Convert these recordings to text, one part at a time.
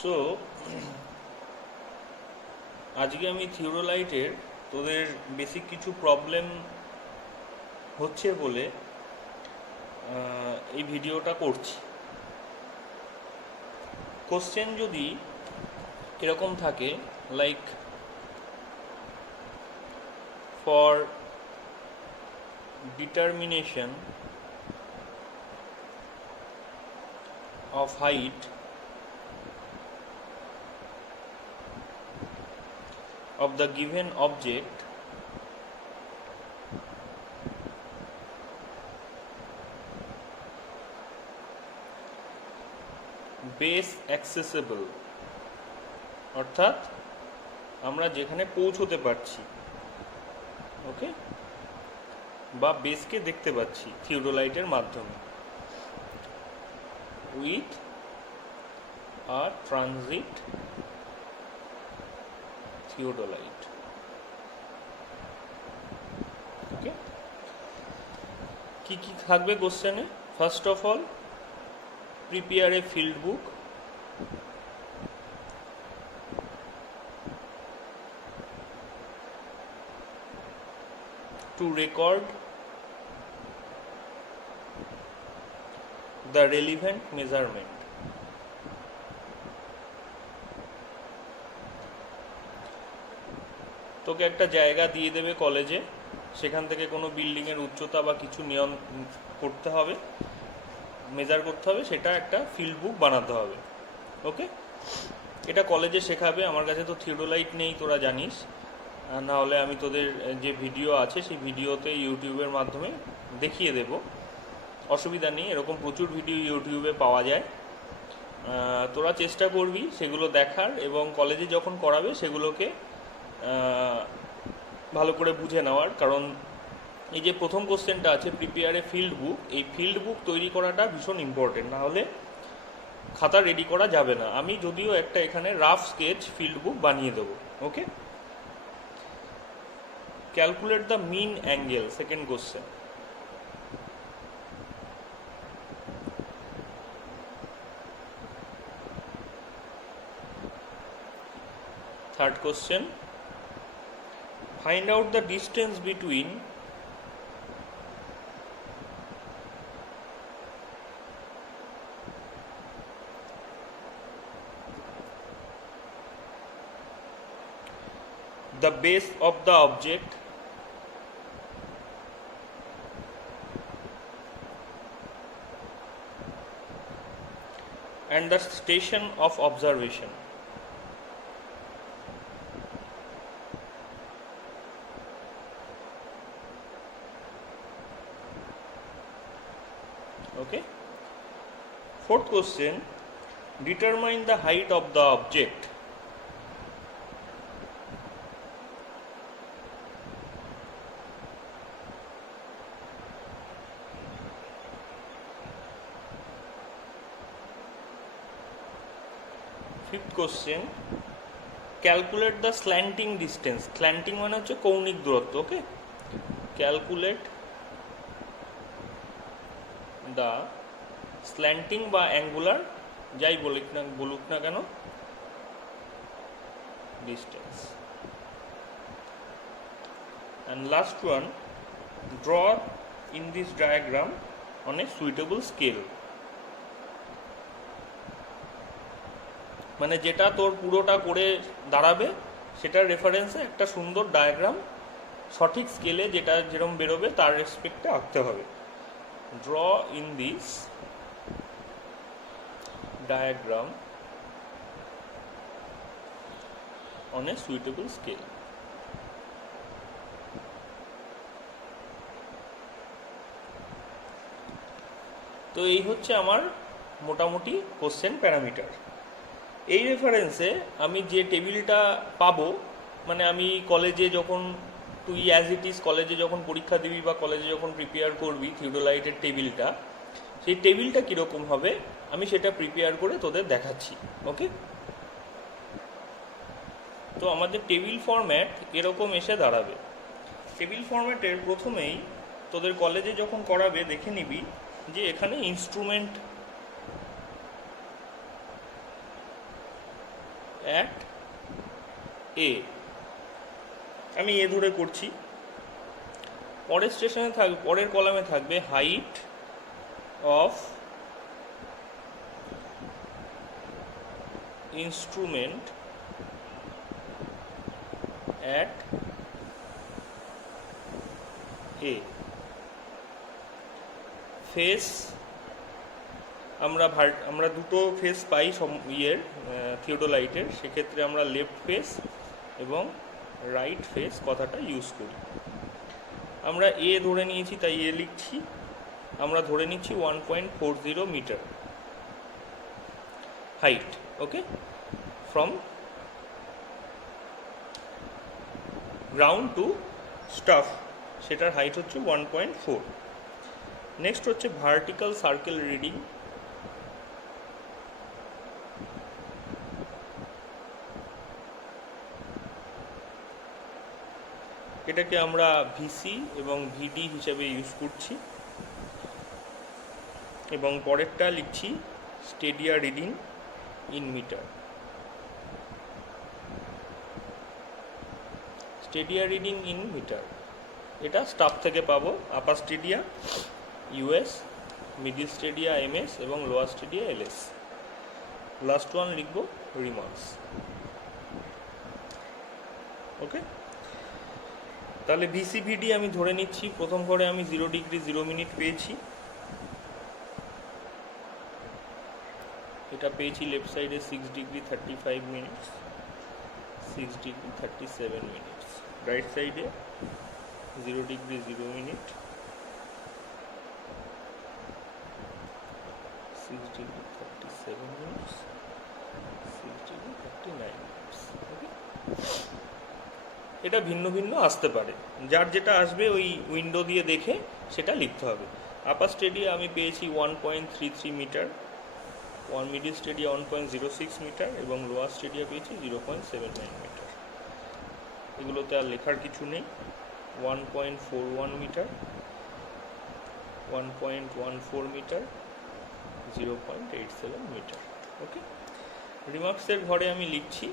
So আজকে আমি থিওরোলাইটের তোদের বেসিক কিছু প্রবলেম হচ্ছে বলে এই ভিডিওটা করছি। কোশ্চেন যদি এরকম থাকে like for determination of height of the given object base accessible অর্থাৎ আমরা যেখানে পৌঁছতে পারছি, ওকে, বা বেসকে দেখতে পাচ্ছি থিওডোলাইটের মাধ্যমে with a transit theodolite. Okay, কি কি থাকবে কোশ্চেনে? First of all, prepare a field book, to record the relevant measurement. তোকে একটা জায়গা দিয়ে দেবে কলেজে, সেখান থেকে কোনো বিল্ডিংয়ের উচ্চতা বা কিছু নিয়ম করতে হবে, মেজার করতে হবে, সেটা একটা ফিল্ড বুক বানাতে হবে। ওকে, এটা কলেজে শেখাবে। আমার কাছে তো থিওডোলাইট নেই, তোরা জানিস, না হলে আমি তোদের যে ভিডিও আছে সেই ভিডিওতে ইউটিউবের মাধ্যমে দেখিয়ে দেব, অসুবিধা নেই। এরকম প্রচুর ভিডিও ইউটিউবে পাওয়া যায়, তোরা চেষ্টা করবি সেগুলো দেখার, এবং কলেজে যখন করাবে সেগুলোকে ভালো করে বুঝে নেওয়ার। কারণ এই যে প্রথম কোশ্চেনটা আছে প্রিপেয়ারে ফিল্ড বুক, এই ফিল্ড বুক তৈরি করাটা ভীষণ ইম্পর্টেন্ট, না হলে খাতা রেডি করা যাবে না। আমি যদিও একটা এখানে রাফ স্কেচ ফিল্ড বুক বানিয়ে দেবো। Okay, calculate the mean angle, second question. Third question, find out the distance between the base of the object and the station of observation. Okay, fourth question, determine the height of the object. Fifth question, calculate the slanting distance. Slanting মানে হচ্ছে কৌণিক দূরত্ব। ওকে, calculate the slanting বা angular, যাই বলুক না কেন, distance. And last one, draw in this diagram on a suitable scale. মানে যেটা তোর পুরোটা করে দাঁড়াবে সেটার রেফারেন্সে একটা সুন্দর ডায়াগ্রাম সঠিক স্কেলে যেটা যেরকম বেরোবে তার রেসপেক্টে আঁকতে হবে। Draw in this diagram on a suitable scale. তো এই হচ্ছে আমার মোটামুটি কোশ্চেন প্যারামিটার। এই রেফারেন্সে আমি যে টেবিলটা পাবো, মানে আমি কলেজে যখন তুই অ্যাজ ইট ইজ কলেজে যখন পরীক্ষা দিবি বা কলেজে যখন প্রিপেয়ার করবি থিওডোলাইটের টেবিলটা, সেই টেবিলটা কীরকম হবে আমি সেটা প্রিপেয়ার করে তোদের দেখাচ্ছি। ওকে, তো আমাদের টেবিল ফরম্যাট এরকম এসে দাঁড়াবে। টেবিল ফরম্যাটের প্রথমেই তোদের কলেজে যখন করাবে দেখে নিবি যে এখানে ইনস্ট্রুমেন্ট অ্যাট এ, আমি এ ধরে করছি। পরের স্টেশনে থাকবে, পরের কলামে থাকবে height of instrument at a. Face আমরা দুটো ফেস পাই থিওডোলাইটের, সেক্ষেত্রে আমরা লেফট ফেস এবং রাইট ফেস কথাটা ইউজ করি। আমরা এ ধরে নিয়েছি তাই এ লিখছি। আমরা ধরে নিচ্ছি 1.40 metre height, okay, from ground to staff, সেটার হাইট হচ্ছে 1.4। নেক্সট হচ্ছে ভার্টিক্যাল সার্কেল রিডিং। এটাকে আমরা ভিসি এবং ভিডি হিসেবে ইউজ করছি, এবং পরেরটা লিখছি stadia reading in metre. Stadia reading in metre এটা স্টাফ থেকে পাবো, upper stadia US, middle stadia MS এবং lower stadia LS. Last one লিখবো রিমার্কস, ওকে। তাহলে ভিসিভিডি আমি ধরে নিচ্ছি, প্রথম করে আমি 0 ডিগ্রি 0 মিনিট পেয়েছি, এটা পেয়েছি লেফট সাইডে 6 degree 35 minutes, 6 degree 37 minutes, right সাইডে 0 degree 0 minute, 6 degree 37 minutes, 6 degree 39 minutes, okay. এটা ভিন্ন ভিন্ন আসতে পারে, যার যেটা আসবে ওই উইন্ডো দিয়ে দেখে সেটা লিখতে হবে। আপার স্টেডিয়া আমি পেয়েছি 1.33 মিটার, মিডিল স্টেডিয়া 1.06 মিটার এবং লোয়ার স্টেডিয়া পেয়েছি 0.79 মিটার। এগুলোতে আর লেখার কিছু নেই। 1.41 মিটার, 1.14 মিটার, 0.87 মিটার, ওকে। রিমার্কসের ঘরে আমি লিখছি,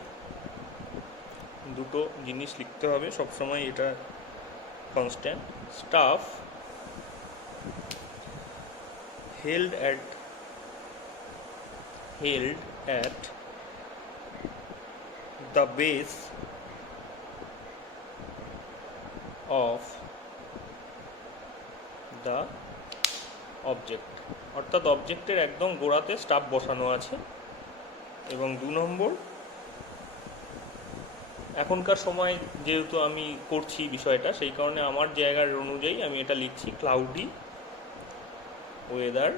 দুটো জিনিস লিখতে হবে সবসময়, এটা constant. Staff held at the base of the object, অর্থাৎ অবজেক্টের একদম গোড়াতে স্টাফ বসানো আছে। এবং 2 নম্বর, এখনকার সময় যেহেতু আমি করছি বিষয়টা, সেই কারণে আমার জায়গার অনুযায়ী আমি এটা লিখছি ক্লাউডি ওয়েদার।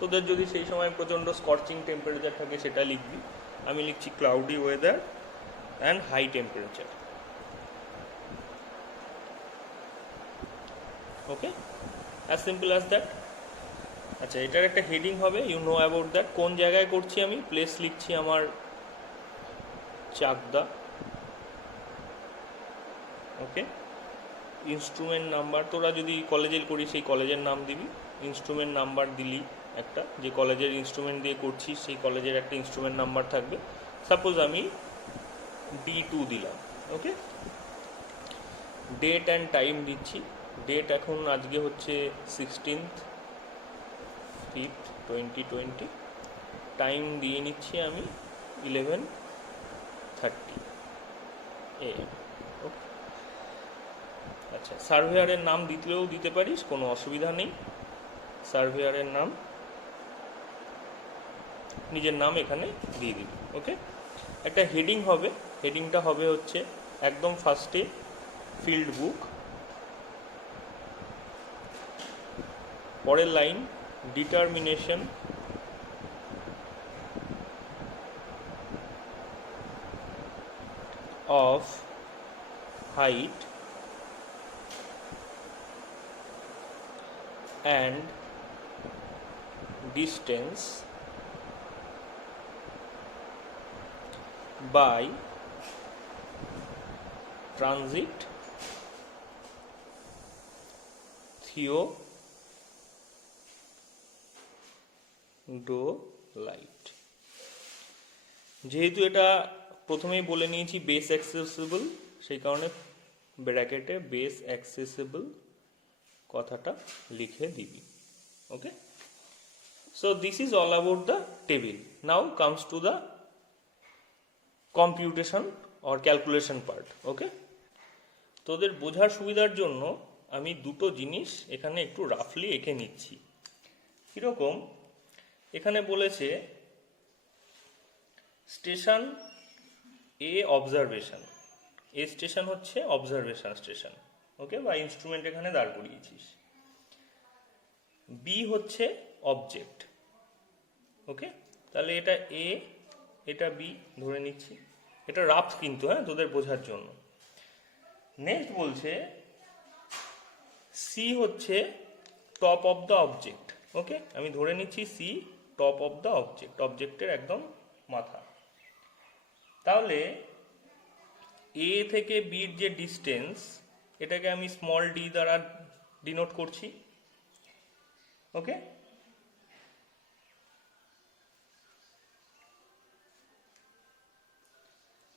তোদের যদি সেই সময় প্রচণ্ড স্কর্চিং টেম্পারেচার থাকে সেটা লিখবি, আমি লিখছি cloudy weather and high temperature, okay, as simple as that. আচ্ছা, এটার একটা হেডিং হবে ইউ নো অ্যাবাউট দ্যাট। কোন জায়গায় করছি আমি, প্লেস লিখছি আমার চাকদা, ওকে। ইনস্ট্রুমেন্ট নাম্বার, তোরা যদি কলেজে করিস সেই কলেজের নাম দিবি, ইনস্ট্রুমেন্ট নাম্বার দিলি একটা, যে কলেজের ইনস্ট্রুমেন্ট দিয়ে করছিস সেই কলেজের একটা ইনস্ট্রুমেন্ট নাম্বার থাকবে। সাপোজ আমি D2 দিলাম, ওকে। ডেট অ্যান্ড টাইম দিচ্ছি, ডেট এখন আজকে হচ্ছে 16/5/2020, টাইম দিয়ে নিচ্ছি আমি 11:30 AM, ওকে। আচ্ছা, সার্ভেয়ারের নাম দিতেও দিতে পারিস, কোনো অসুবিধা নেই। সার্ভেয়ারের নাম, নিজের নাম এখানে দিয়ে দিবি, ওকে। একটা হেডিং হবে, হেডিংটা হবে হচ্ছে একদম ফার্স্টে ফিল্ড বুক, পরের line determination of height and distance by transit theodolite। যেহেতু এটা প্রথমেই বলে নিয়েছি বেস অ্যাক্সেসিবল, সেই কারণে ব্র্যাকেটে বেস অ্যাক্সেসিবল কথাটা লিখে দিবি। Okay, so this is all about the table. Now comes to the computation or calculation part. Okay, তোদের বোঝার সুবিধার জন্য আমি দুটো জিনিস এখানে একটু রাফলি এঁকে নিচ্ছি। কীরকম, এখানে বলেছে স্টেশন এ অবজারভেশন, এ স্টেশন হচ্ছে অবজারভেশন স্টেশন। ওকে, বা ইনস্ট্রুমেন্ট এখানে দাঁড় করিয়েছিস। বি হচ্ছে অবজেক্ট। ওকে, তাহলে এটা এ, এটা বি ধরে নিচ্ছি। এটা রাফ কিন্তু, হ্যাঁ, তোদের বোঝার জন্য। নেক্সট বলছে সি হচ্ছে top of the object. Okay, আমি ধরে নিচ্ছি C top of the object, অবজেক্টের একদম মাথা। তাহলে এ থেকে বির যে ডিস্টেন্স, এটাকে আমি স্মল ডি দ্বারা ডিনোট করছি। ওকে,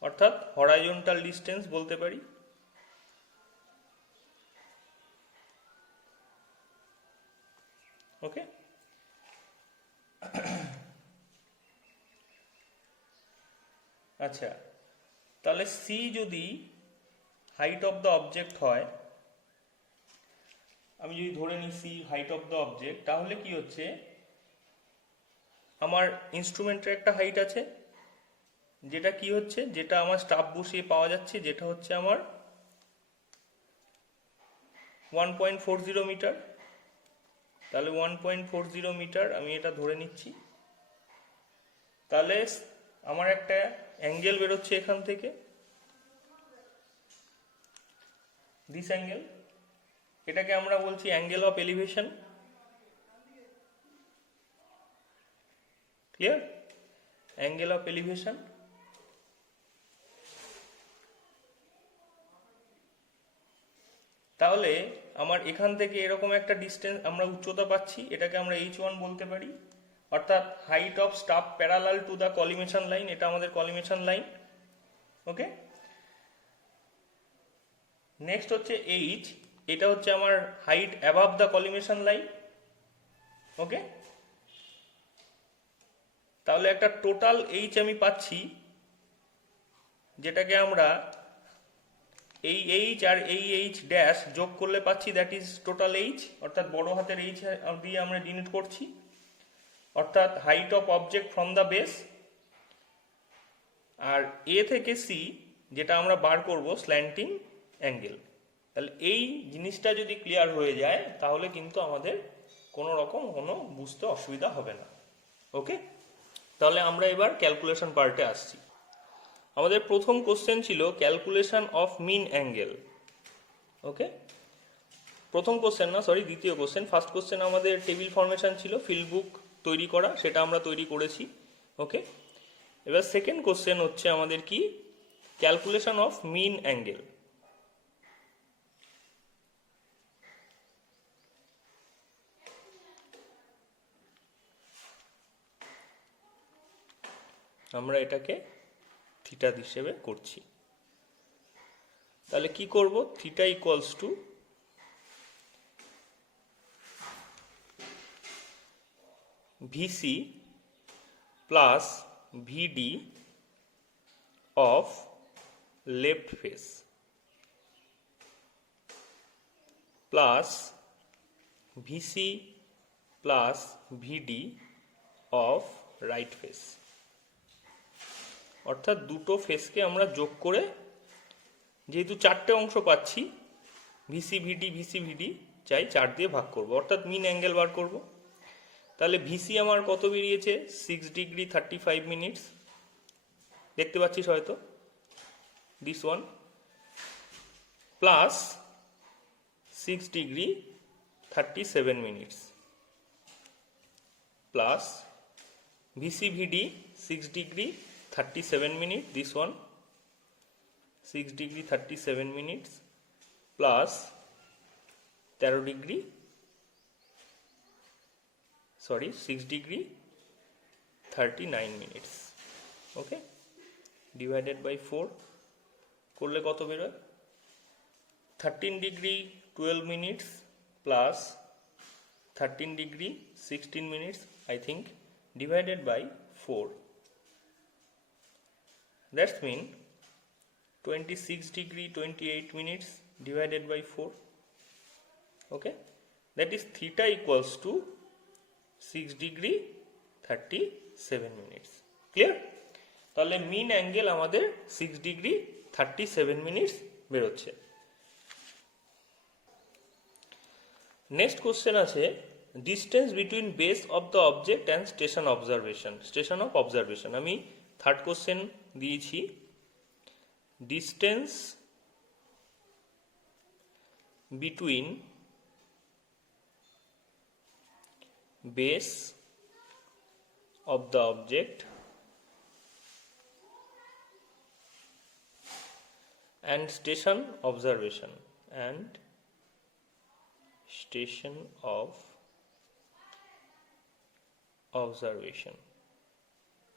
অর্থাৎ হরাইজন্টাল ডিস্টেন্স বলতে পারি। ওকে, আচ্ছা, তাহলে সি যদি হাইট অফ দ্য অবজেক্ট হয়, আমি যদি ধরে নিই C height of the object, তাহলে কি হচ্ছে, আমার ইনস্ট্রুমেন্টের একটা হাইট আছে, যেটা কি হচ্ছে, যেটা আমার স্টাফ বসিয়ে পাওয়া যাচ্ছে, যেটা হচ্ছে আমার 1.40 মিটার। তাহলে 1.40 মিটার আমি এটা ধরে নিচ্ছি। তাহলে আমার একটা অ্যাঙ্গেল বেরোচ্ছে এখান থেকে, দিস অ্যাঙ্গেল, এটাকে আমরা বলছি angle of elevation. Clear? Angle of elevation. তাহলে আমার এখান থেকে এরকম একটা ডিস্টেন্স, আমরা উচ্চতা পাচ্ছি, এটাকে আমরা H1 বলতে পারি। অর্থাৎ height of staff parallel to the collimation line, এটা আমাদের কলিমেশন লাইন। ওকে, নেক্সট হচ্ছে H, এটা হচ্ছে আমার height above the collimation line. Okay, তাহলে একটা টোটাল H আমি পাচ্ছি, যেটাকে আমরা এই H আর এই H ড্যাশ যোগ করলে পাচ্ছি, দ্যাট ইজ টোটাল H, অর্থাৎ বড় হাতের H দিয়ে আমরা ডিনোট করছি। অর্থাৎ height of object from the base. আর এ থেকে সি যেটা আমরা বার করব স্ল্যান্টিং অ্যাঙ্গেল। তাহলে এই জিনিসটা যদি ক্লিয়ার হয়ে যায়, তাহলে কিন্তু আমাদের কোনো রকম কোনো বুঝতে অসুবিধা হবে না। ওকে, তাহলে আমরা এবার ক্যালকুলেশন পার্টে আসছি। আমাদের প্রথম কোশ্চেন ছিল ক্যালকুলেশন অফ মিন অ্যাঙ্গেল। ওকে, প্রথম কোশ্চেন না, সরি, দ্বিতীয় কোশ্চেন। ফার্স্ট কোশ্চেন আমাদের টেবিল ফরমেশন ছিল, ফিল্ড বুক তৈরি করা, সেটা আমরা তৈরি করেছি। ওকে, এবার সেকেন্ড কোশ্চেন হচ্ছে আমাদের কি, ক্যালকুলেশন অফ মিন অ্যাঙ্গেল। আমরা এটাকে থিটা হিসেবে করছি। তাহলে কি করব, theta equals to VC plus VD of left face plus VC plus VD of right face. অর্থাৎ দুটো ফেসকে আমরা যোগ করে, যেহেতু চারটে অংশ পাচ্ছি, ভিসি ভিডি চাই 4 দিয়ে ভাগ করব, অর্থাৎ মিন অ্যাঙ্গেল বার করব। তাহলে ভিসি আমার কত বেরিয়েছে, 6 ডিগ্রি 35 মিনিটস, দেখতে পাচ্ছিস হয়তো, this one, plus 6 degree 37 minutes, plus VC VD 6 degree 37 minute, this one 6 degree 37 minutes plus 13 degree, sorry 6 degree 39 minutes. Okay, divided by 4 করলে কত বেরোয়? 13 degree 12 minutes plus 13 degree 16 minutes I think divided by 4. That's mean 26 degree 28 minutes divided by 4. Okay, that is theta equals to 6 degree 37 minutes. Clear? তাহলে মিন angle আমাদের 6 degree 37 minutes বেরোচ্ছে। Next question আছে distance between base of the object and station observation, station of observation. আমি third question দিয়েছি distance between base of the object and station observation and station of observation,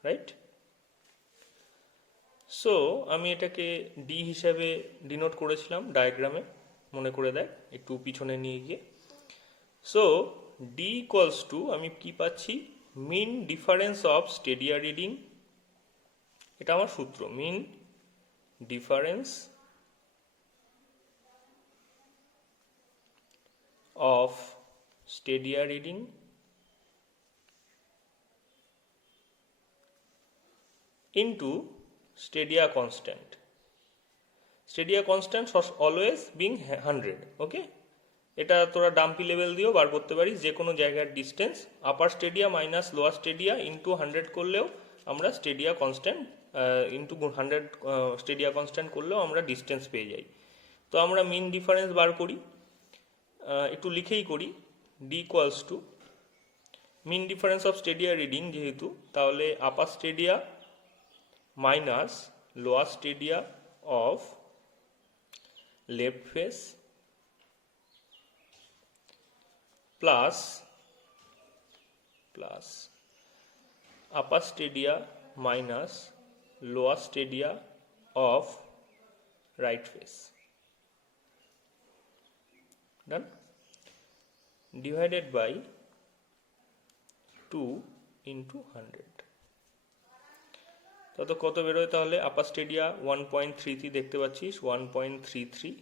right? So আমি এটাকে D হিসাবে denote করেছিলাম ডায়াগ্রামে, মনে করে দেয় একটু পিছনে নিয়ে গিয়ে। সো ডি ইকুয়ালস টু আমি কি পাচ্ছি, mean difference of stadia reading, এটা আমার সূত্র, mean difference of stadia reading into stadia constant. Stadia constant always being 100। Okay, এটা তোরা ডাম্পি লেভেল দিয়েও বার করতে পারিস, যে কোনো জায়গার distance upper stadia minus lower stadia into 100 করলেও আমরা stadia constant into 100 stadia constant করলেও আমরা ডিস্টেন্স পেয়ে যাই। তো আমরা মিন ডিফারেন্স বার করি, একটু লিখেই করি, D equals to mean difference of stadia reading যেহেতু, তাহলে upper stadia minus lower stadia of left face plus upper stadia minus lower stadia of right face, done, divided by 2 into 100। তো কত বেরোয় তাহলে? আপার স্টেডিয়া 1.33 দেখতে পাচ্ছিস, 1.33,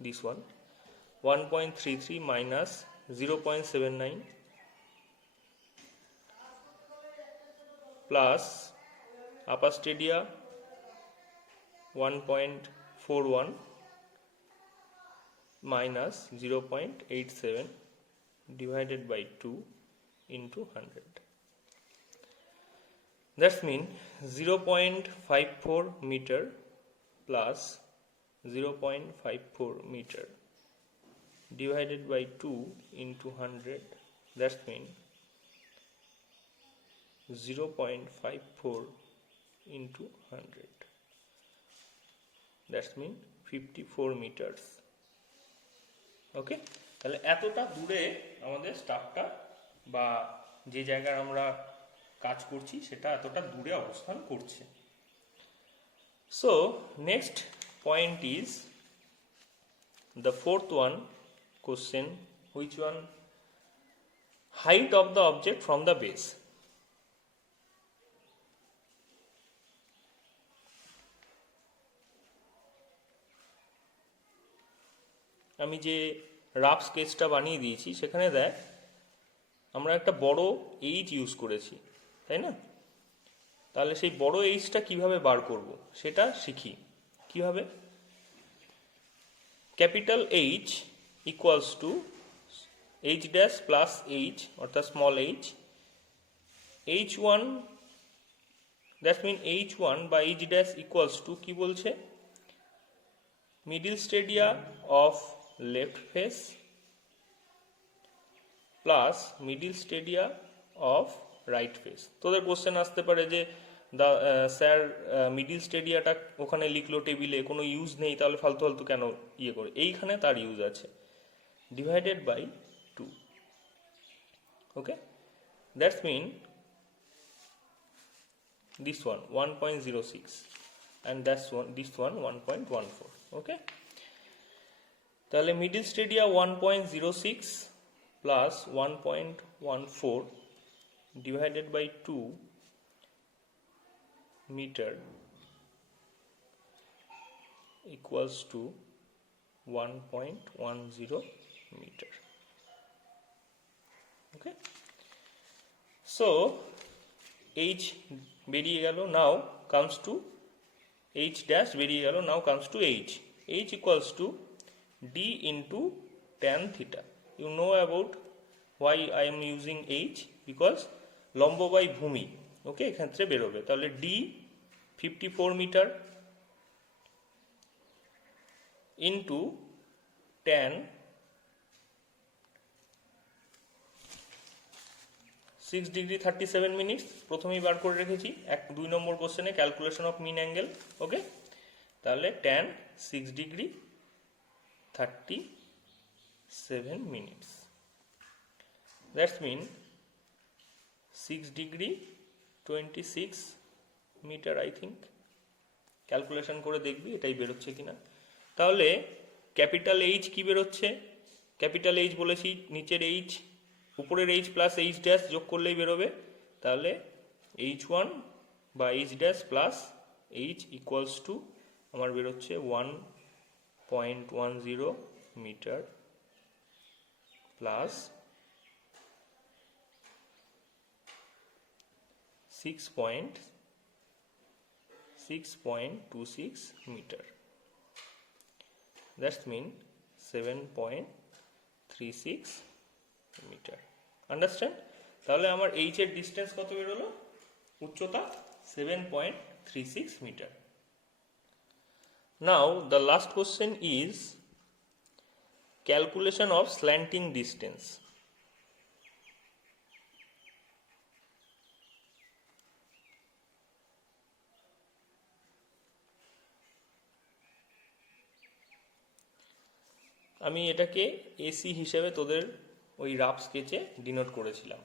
this one 1.33 minus 0.79 plus upper stadia 1.41 minus 0.87 divided by 2 into 100. That's mean 0.54 meter plus 0.54 meter divided by 2 into 100. That's mean 0.54 into 100. That's mean 54 meters. ওকে, তাহলে এতটা দূরে আমাদের স্টাফটা বা যে জায়গায় আমরা কাজ করছি সেটা এতটা দূরে অবস্থান করছে। So next point is the fourth one question, which one? Height of the object from the base. আমি যে রাফ স্কেচটা বানিয়ে দিয়েছি সেখানে দেখ আমরা একটা বড় এইচ ইউজ করেছি, তাই না? তাহলে সেই বড় এইচটা কিভাবে বার করব সেটা শিখি। কিভাবে? Capital H equals to H dash plus H অর্থাৎ small H, H one, that mean H one বা এইচ ড্যাশ ইকুয়ালস টু কি বলছে, middle stadia of left face plus middle stadia of right face. তোদের question আসতে পারে যে sir middle স্টেডিয়াটা ওখানে লিখলো টেবিলে, কোনো ইউজ নেই, তাহলে ফালতু ফালতু কেন ইয়ে করে? এইখানে তার ইউজ আছে, divided by 2। Okay, that's mean this one 1.06 and this one 1.14. Okay, তাহলে middle stadia 1.06 plus 1.14 divided by 2 meter equals to 1.10 meter. Okay, so h বেরিয়ে গেল, now comes to h dash বেরিয়ে গেল, now comes to h equals to d into tan theta. You know about why I am using h, because লম্ব by ভূমি। Okay, এখান থেকে বেরোবে, তাহলে d 54 metre into tan 6 degree 37 minutes প্রথমেই বার করে রেখেছি 2 নম্বর কোশ্চেনে calculation of mean angle. Okay, তাহলে tan 6 degree 37 minutes, that's mean 6 degree 26 meter, I think calculation করে দেখবি এটাই বেরোচ্ছে কিনা। তাহলে ক্যাপিটাল এইচ কি বেরোচ্ছে, ক্যাপিটাল এইচ বলেছি নিচের এইচ উপরের এইচ প্লাস এইচ ড্যাশ যোগ করলেই বেরোবে, তাহলে h1 বা H dash plus H equals two আমার বেরোচ্ছে 1.10 metre plus 6.26 meter, that's mean 7.36 meter. Understand? তাহলে আমার h এর ডিস্টেন্স কত বেরোলো, উচ্চতা 7.36 meter. Now the last question is calculation of slanting distance. আমি এটাকে এসি হিসেবে তোদের ওই রাফ স্কেচে ডিনোট করেছিলাম।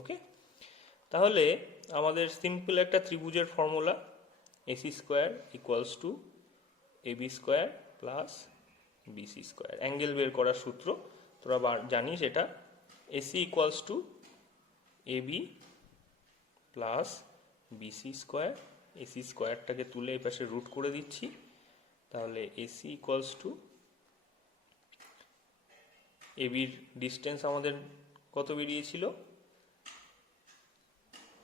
ওকে, তাহলে আমাদের সিম্পল একটা ত্রিভুজের formula AC square equals to AB square plus BC square, angle বের করার সূত্র তোরা জানিস এটা। AC equals to AB plus BC square, AC স্কোয়ারটাকে তুলে এই পাশে রুট করে দিচ্ছি, তাহলে এসি ইকুয়ালস টু এবির ডিস্টেন্স আমাদের কত বেরিয়েছিল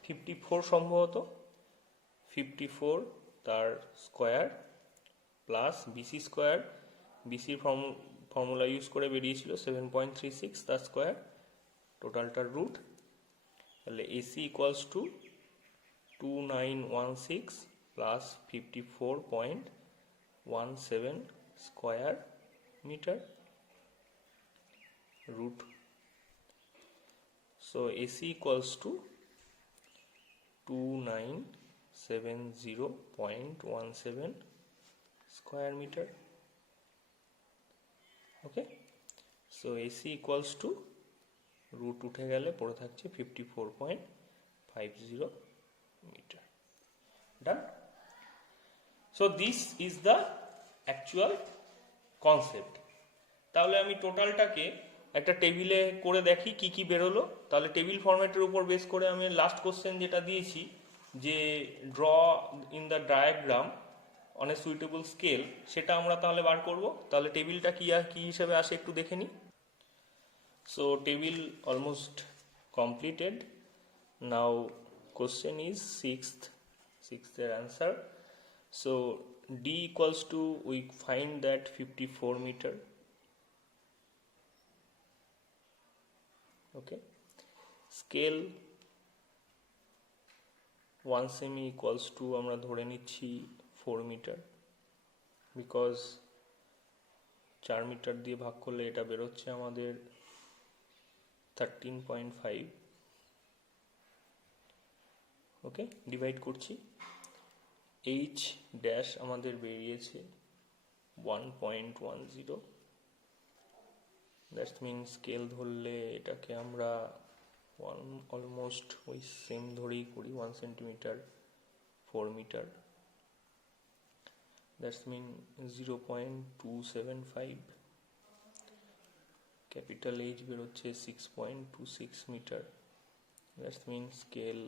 54 সম্ভবত, 54 তার স্কোয়ার প্লাস বিসি স্কোয়ার, বিসির ফর্মুলা ইউজ করে বেরিয়েছিল 7.36 তার স্কোয়ার, টোটালটার রুট, তাহলে AC equals to 2916 plus 54.17 square metre root. So AC equals to 2970.17 square meter. Okay, so AC equals to root উঠে গেলে পড়ে থাকছে 54.50 meter. Done. So this is the actual concept. তাহলে আমি টোটালটাকে একটা টেবিলে করে দেখি কি কি বেরোলো, তাহলে টেবিল ফরম্যাটের উপর বেস করে আমি লাস্ট কোশ্চেন যেটা দিয়েছি যে draw in the diagram on a suitable scale, সেটা আমরা তাহলে বার করব। তাহলে টেবিলটা কি হিসেবে আসে একটু দেখে নিই। So table almost completed, now question is sixth এর answer. So D equals to we find that 54 metre. Okay, scale 1 semi equals to আমরা ধরে নিচ্ছি 4 মিটার, বিকজ 4 মিটার দিয়ে ভাগ করলে এটা বেরোচ্ছে আমাদের 13.5। ওকে, ডিভাইড করছি, এইচ ড্যাশ আমাদের বেরিয়েছে 1.10, দ্যাটস মিন স্কেল ধরলে এটাকে আমরা অলমোস্ট ওই সেম ধরেই করি 1 centimetre 4 meter. That's mean 0.275. Capital H বেরোচ্ছে 6.26 meter. That means scale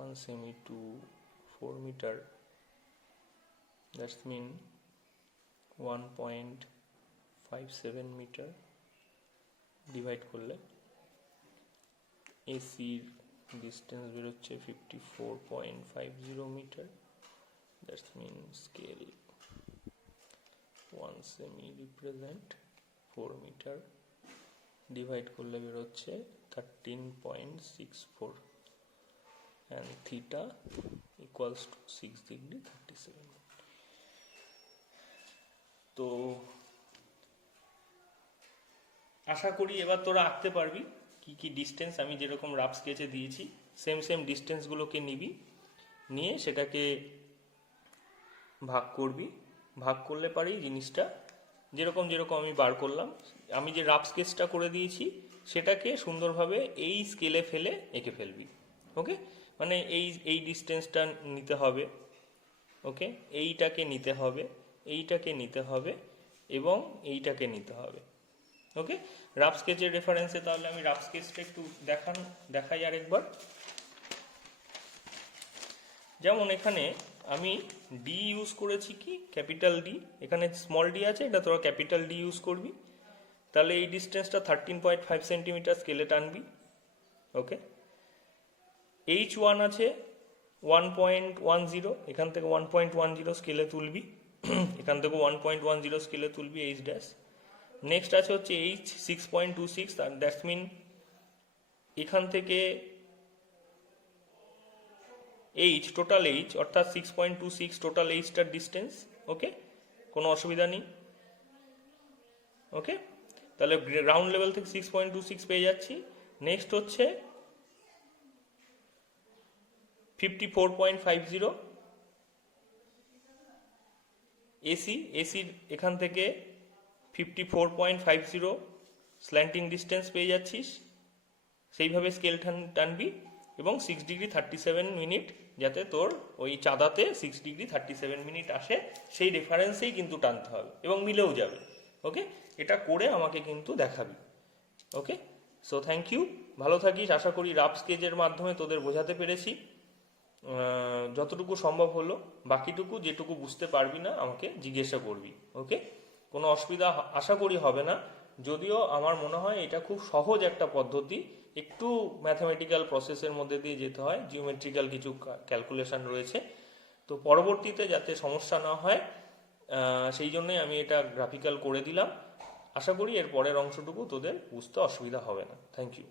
1 semi to 4 meter. That's mean 1.57 meter. Divide করলে AC distance বেরোচ্ছে 54.50 meter. That means scale 1 semi represent 4 meter. Divide করলে বেরোচ্ছে 13.64 and theta equals to 6 degree 37. তো আশা করি এবার তোরা আঁকতে পারবি কি কি ডিস্টেন্স আমি যেরকম রাফ স্কেচে দিয়েছি সেম ডিস্টেন্সগুলোকে নিবি, নিয়ে সেটাকে ভাগ করবি। ভাগ করলে পারেই জিনিসটা যেরকম আমি বার করলাম, আমি যে রাফ স্কেচটা করে দিয়েছি সেটাকে সুন্দরভাবে এই স্কেলে ফেলে এঁকে ফেলবি। ওকে, মানে এই ডিস্টেন্সটা নিতে হবে, ওকে, এইটাকে নিতে হবে, এইটাকে নিতে হবে এবং এইটাকে নিতে হবে। ওকে, রাফ স্কেচের রেফারেন্সে তাহলে আমি রাফ স্কেচটা একটু দেখাই আরেকবার। যেমন এখানে আমি ডি ইউজ করেছি, কি ক্যাপিটাল ডি, এখানে স্মল ডি আছে, এটা তোরা ক্যাপিটাল ডি ইউজ করবি। তাহলে এই ডিস্টেন্সটা 13.5 সেন্টিমিটার স্কেলে টানবি। ওকে, H1 আছে 1.10, এখান থেকে 1.10 স্কেলে তুলবি, এখান থেকে 1.10 স্কেলে তুলবি H ড্যাশ। নেক্সট আছে হচ্ছে H 6.26, দ্যাটস মিন এখান থেকে H টোটাল H অর্থাৎ 6.26 টোটাল Hটার ডিস্টেন্স। ওকে, কোনো অসুবিধা নেই। ওকে, তাহলে গ্রাউন্ড লেভেল থেকে 6.26 পেয়ে যাচ্ছি। নেক্সট হচ্ছে 54.50 এসির এখান থেকে 54.50 স্ল্যান্টিং ডিস্টেন্স পেয়ে যাচ্ছিস। সেইভাবে স্কেল টানবি এবং 6 ডিগ্রি 37 মিনিট যাতে তোর ওই চাঁদাতে 6 ডিগ্রি 37 মিনিট আসে সেই রেফারেন্সেই কিন্তু টানতে হবে এবং মিলেও যাবে। ওকে, এটা করে আমাকে কিন্তু দেখাবি। ওকে, সো থ্যাংক ইউ, ভালো থাকিস। আশা করি রাফ স্কেচের মাধ্যমে তোদের বোঝাতে পেরেছি যতটুকু সম্ভব হলো। বাকিটুকু যেটুকু বুঝতে পারবি না আমাকে জিজ্ঞাসা করবি। ওকে, কোনো অসুবিধা আশা করি হবে না, যদিও আমার মনে হয় এটা খুব সহজ একটা পদ্ধতি, একটু ম্যাথমেটিক্যাল প্রসেসের মধ্যে দিয়ে যেতে হয়, জিওমেট্রিক্যাল কিছু ক্যালকুলেশন রয়েছে, তো পরবর্তীতে যাতে সমস্যা না হয় সেই জন্যই আমি এটা গ্রাফিক্যাল করে দিলাম। আশা করি এর পরের অংশটুকু তোদের বুঝতে অসুবিধা হবে না। Thank you.